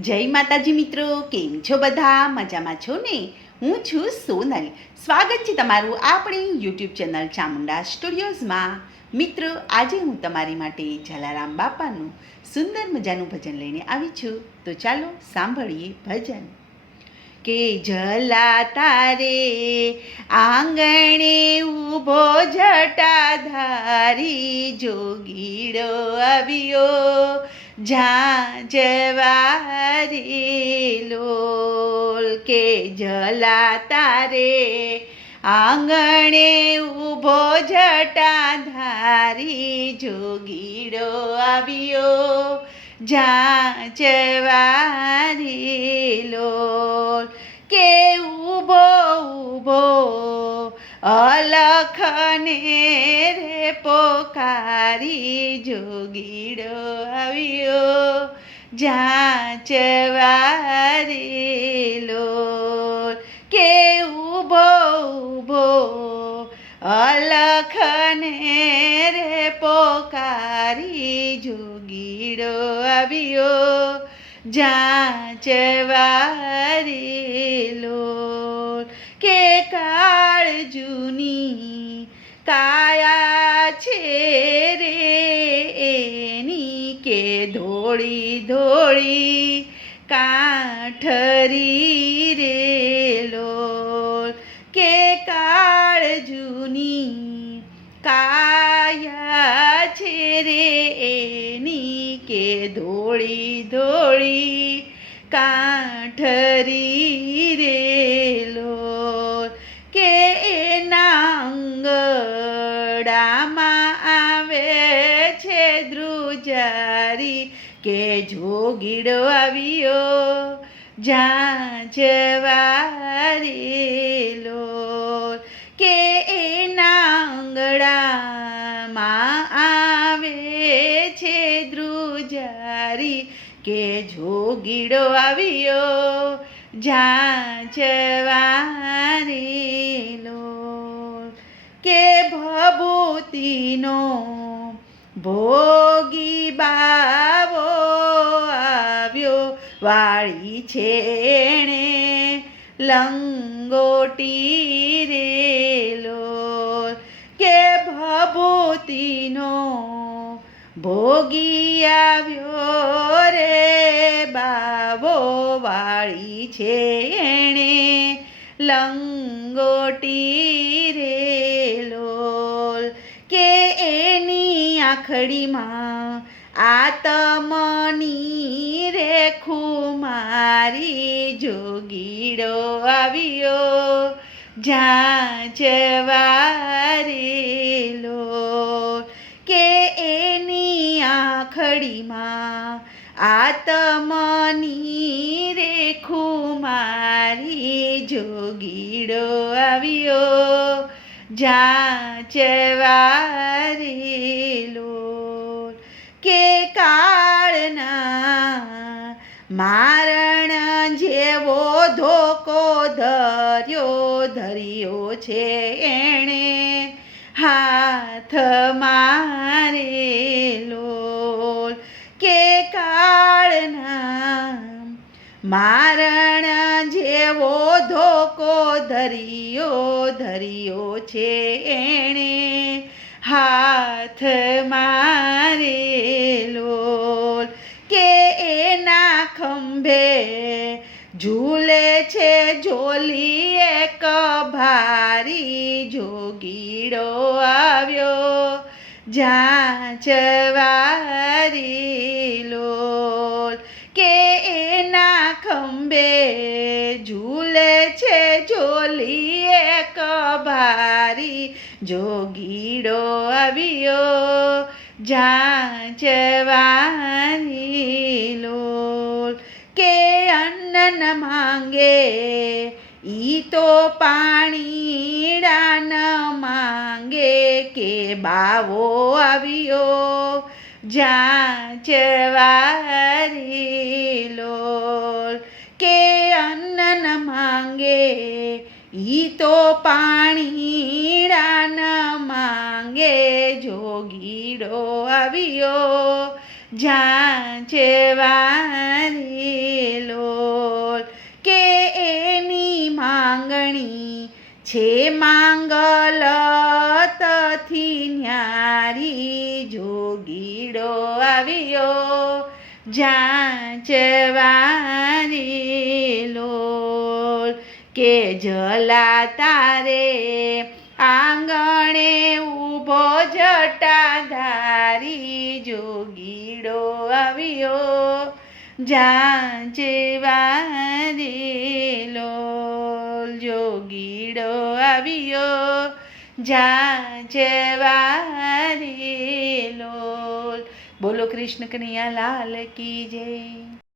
જય માતાજી મિત્રો, કેમ છો બધા? મજામાં છો ને? હું છું સોનલ. સ્વાગત છે તમારું આપણી યુટ્યુબ ચેનલ ચામુંડા સ્ટુડિયોઝમાં. મિત્રો, આજે હું તમારી માટે જલારામ બાપાનું સુંદર મજાનું ભજન લઈને આવી છું. તો ચાલો સાંભળીએ ભજન. કે જલા તારે આંગણે ઊભો જટાધારી જોગીડો આવ્યો ઝાંઝવારી લોલ. કે જલા તારે આંગણે ઊભો જટાધારી જોગીડો આવ્યો ઝાંઝવારી લોલ. કે ઊભો ઊભો અલખને રે પોકારી જોગીડો આવ્યો ઝાંઝવારી લોલ. કે ઊભો ઊભો અલખને રે પોકારી જોગીડો આવ્યો ઝાંઝવારી લોલ. કે કાળ જૂની કાયા છે રે એની કે ધોળી ધોળી કાઠરી રે લોલ. કે કાળ જૂની કાયા છે રે એની કે ધોળી ધોળી કાઠરી રે લોલ. કે એના અંગડામાં આવે છે ધ્રુજારી કે જોગીડો આવ્યો ઝાંઝવારી લોલ. કે એના આંગણામાં આવે છે ધ્રુજારી કે જોગીડો આવ્યો ઝાંઝવારી લોલ. કે ભભૂતિનો ભોગી બાવો આવ્યો વાળી છે એણે લંગોટી રે લોલ. કે ભભૂતિનો ભોગી આવ્યો રે બાવો વાળી છે એણે લંગોટી રે લોલ. કે એની આખડીમાં આતમની રે ખુમારી જોગીડો આવ્યો ઝાંઝવારી લોલ. કે એની આખડીમાં આતમની રે ખુમારી જોગીડો આવ્યો ઝાંઝવારી લોલ. કે કાળના મારણ જેવો ધોકો ધર્યો છે એણે હાથ મારે લોલ. કે કાળના મારણ જેવો ધોકો ધર્યો છે એણે હાથ મારે લોલ. કે એના ખંભે ઝૂલે છે ઝોલી એક ભારી જોગીડો આવ્યો ઝાંઝવારી લોલ. કે એના ખંભે ઝૂલે છે ઝોલી એક ભારી જોગીડો આવ્યો ઝાંઝવારી લોલ. કે અન્ન ન માંગે ઈ તો પાણીડા ન માંગે કે બાવો આવ્યો ઝાંઝવારી લોલ. કે અન્ન ન માંગે ઈ તો પાણીડા ન માંગે જોગીડો આવ્યો જાંચવારે લોલ કે એની માંગણી છે માંગલ તથી ન્યારી જોગીડો આવ્યો જાંચવારે લોલ કે જલા તારે આંગણે ઊભો જટાધારી જોગીડો આવ્યો જાંચવારે લોલ જોગીડો આવ્યો જાંચવારે લોલ. બોલો કૃષ્ણ કનૈયા લાલ કી જય.